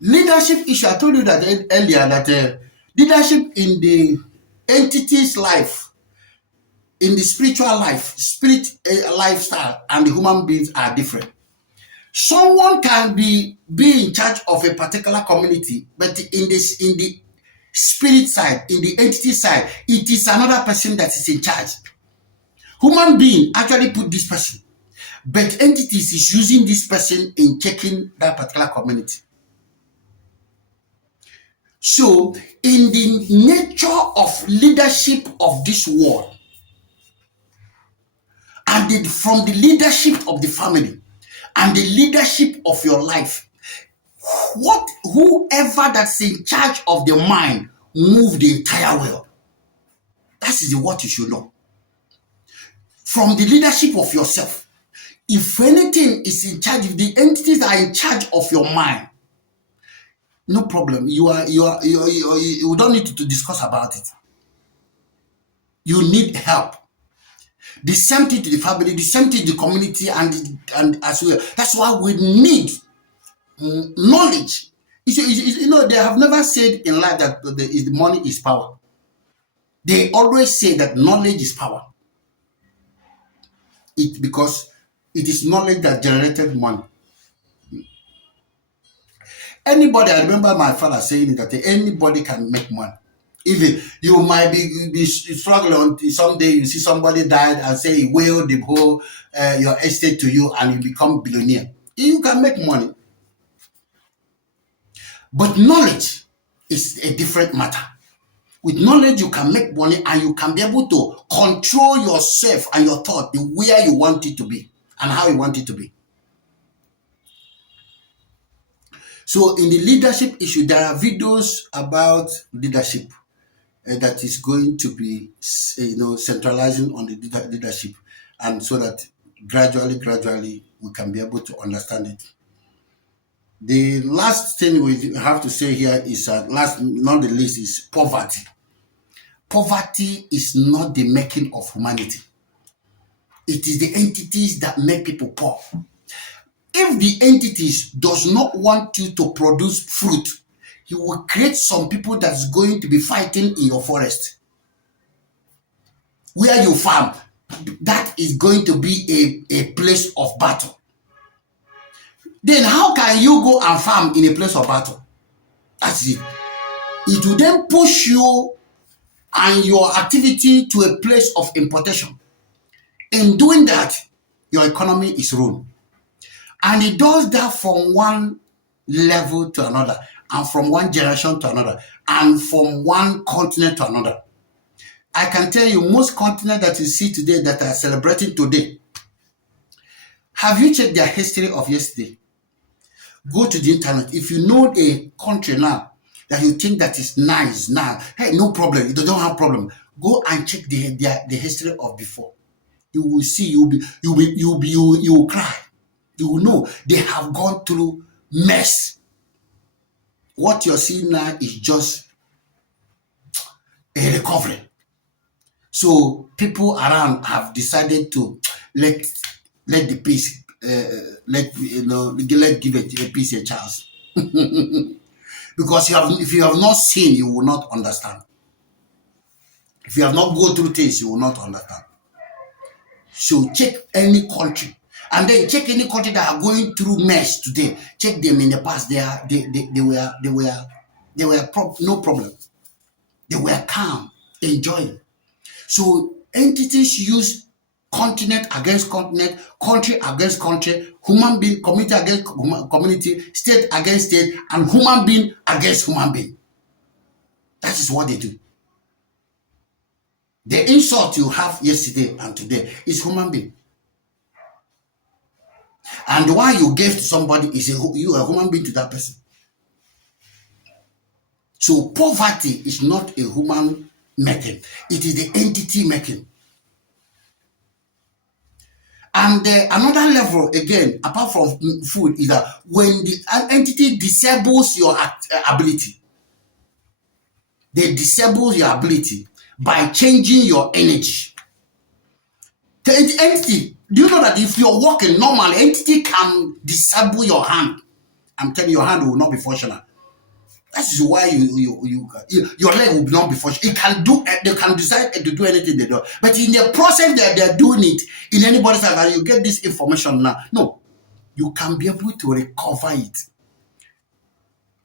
Leadership issue, I told you that earlier, that leadership in the entity's life, in the spiritual life, lifestyle, and the human beings are different. Someone can be in charge of a particular community, but in the spirit side, in the entity side, it is another person that is in charge. Human being actually put this person, but entities is using this person in checking that particular community. So, in the nature of leadership of this world, and from the leadership of the family, and the leadership of your life, whoever that's in charge of the mind move the entire world. That is what you should know. From the leadership of yourself, if anything is in charge, if the entities are in charge of your mind, no problem. You don't need to discuss about it. You need help. The same thing to the family, the same thing to the community, and as well. That's why we need knowledge. They have never said in life that the money is power. They always say that knowledge is power. Because it is knowledge that generated money. Anybody, I remember my father saying that anybody can make money. Even you might be struggling, someday you see somebody died and say he will the whole your estate to you and you become billionaire. You can make money. But knowledge is a different matter. With knowledge, you can make money and you can be able to control yourself and your thought the way you want it to be and how you want it to be. So in the leadership issue, there are videos about leadership that is going to be, centralizing on the leadership, and so that gradually we can be able to understand it. The last thing we have to say here is, last not the least, is poverty. Poverty is not the making of humanity. It is the entities that make people poor. If the entities does not want you to produce fruit, he will create some people that's going to be fighting in your forest. Where you farm, that is going to be a place of battle. Then how can you go and farm in a place of battle? That's it. It will then push you and your activity to a place of importation. In doing that, your economy is ruined. And it does that from one level to another, and from one generation to another, and from one continent to another. I can tell you, most continents that you see today that are celebrating today, have you checked their history of yesterday? Go to the internet. If you know a country now that you think that is nice now, hey, no problem, you don't have problem. Go and check the history of before. You will see, you will cry. You will know they have gone through mess. What you're seeing now is just a recovery. So people around have decided to let the peace, let give a peace a chance. Because if you have not seen, you will not understand. If you have not gone through things, you will not understand. So check any country. And then check any country that are going through mess today. Check them in the past. They were no problem. They were calm, enjoying. So entities use continent against continent, country against country, human being, community against community, state against state, and human being against human being. That is what they do. The insult you have yesterday and today is human being. And the one you gave to somebody is you are a human being to that person. So poverty is not a human making. It is the entity making. And another level, again, apart from food, is that when the entity disables your ability, they disable your ability by changing your energy. The entity, do you know that if you're walking normally, entity can disable your hand I'm telling you, your hand will not be functional. That is why your leg will not be functional. It can do. They can decide to do anything they do, but in the process that they're doing it in anybody's life, and you get this information now. No, you can be able to recover it.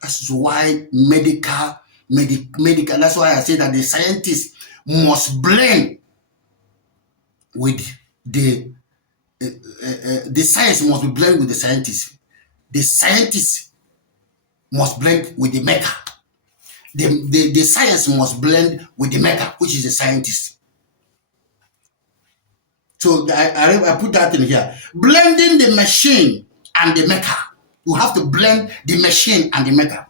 That's why medical. That's why I say that the scientists must blend with the science must be blended with the scientists. The scientists must blend with the maker. The science must blend with the maker, which is the scientist. So I put that in here. Blending the machine and the maker. You have to blend the machine and the maker.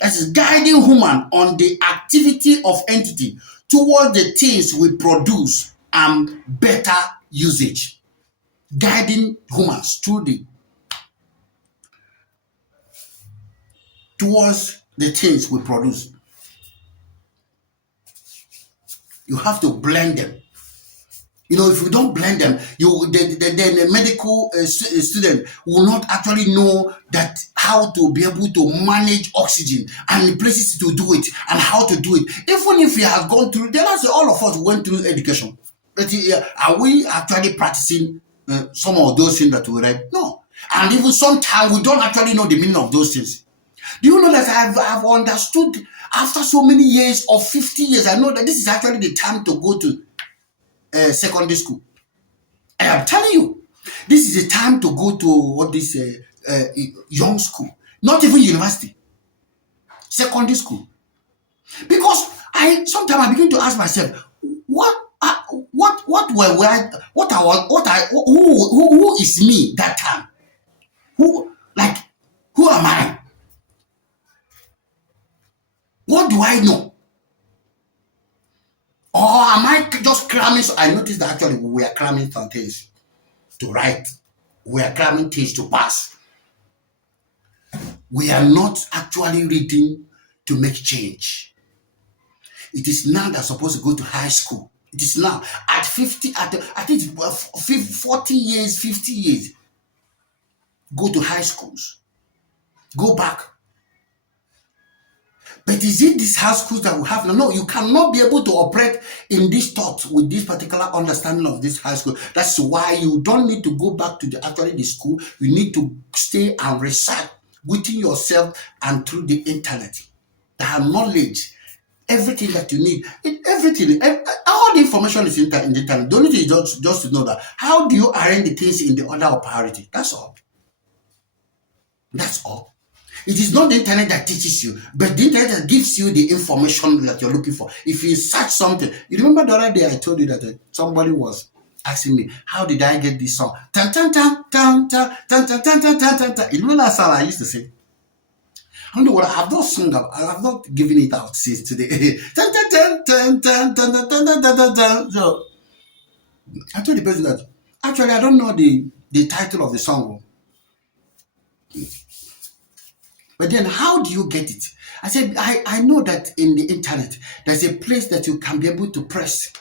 That is guiding human on the activity of entity towards the things we produce and better usage. Guiding humans towards the things we produce. You have to blend them. You know, if you don't blend them, then a medical student will not actually know that how to be able to manage oxygen and the places to do it and how to do it. Even if he has gone through, then I say all of us went through education. But are we actually practicing some of those things that we read? No. And even sometimes we don't actually know the meaning of those things. Do you know that I've understood after so many years or 50 years, I know that this is actually the time to go to secondary school. I am telling you, this is the time to go to young school, not even university, secondary school. Because sometimes I begin to ask myself, who is me that time? Who am I? What do I know? Or am I just cramming? So I noticed that actually we are cramming some things to write. We are cramming things to pass. We are not actually reading to make change. It is now that supposed to go to high school. It is now at 50, I think 40 years, 50 years. Go to high schools. Go back. But is it this high schools that we have now? No, you cannot be able to operate in this thought with this particular understanding of this high school. That's why you don't need to go back to the school. You need to stay and research within yourself and through the internet. That knowledge, everything that you need, everything, all the information is in the internet. The only thing is just to know that how do you arrange the things in the order of priority? That's all. That's all. It is not the internet that teaches you, but the internet that gives you the information that you're looking for. If you search something, you remember the other day I told you that somebody was asking me, how did I get this song? Tan tan tan tan tan tan tan tan tan tan tan tan. You know that song I used to sing? I don't know what I have not sung up. I have not given it out since today. Tan tan tan tan tan tan tan tan tan tan. So I told the person that actually I don't know the title of the song. But then how do you get it? I said, I know that in the internet, there's a place that you can be able to press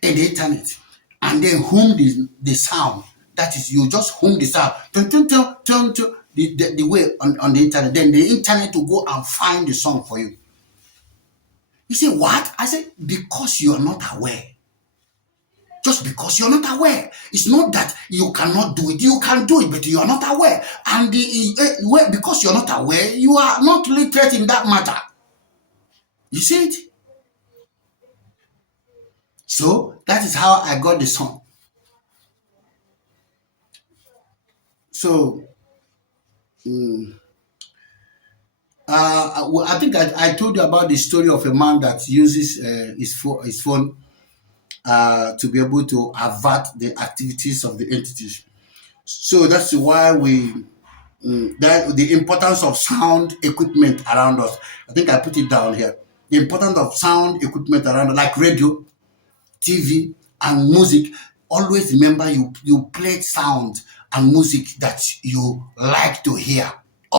in the internet and then hum the sound. That is, you just hum the sound. The way on the internet. Then the internet will go and find the song for you. You say, what? I said, because you are not aware. Just because you're not aware. It's not that you cannot do it. You can do it, but you are not aware. And because you're not aware, you are not literate in that matter. You see it? So that is how I got the song. So I think I told you about the story of a man that uses his phone to be able to avert the activities of the entities. So that's why the importance of sound equipment around us. I think I put it down here. The importance of sound equipment around us, like radio, TV, and music. Always remember you play sound and music that you like to hear.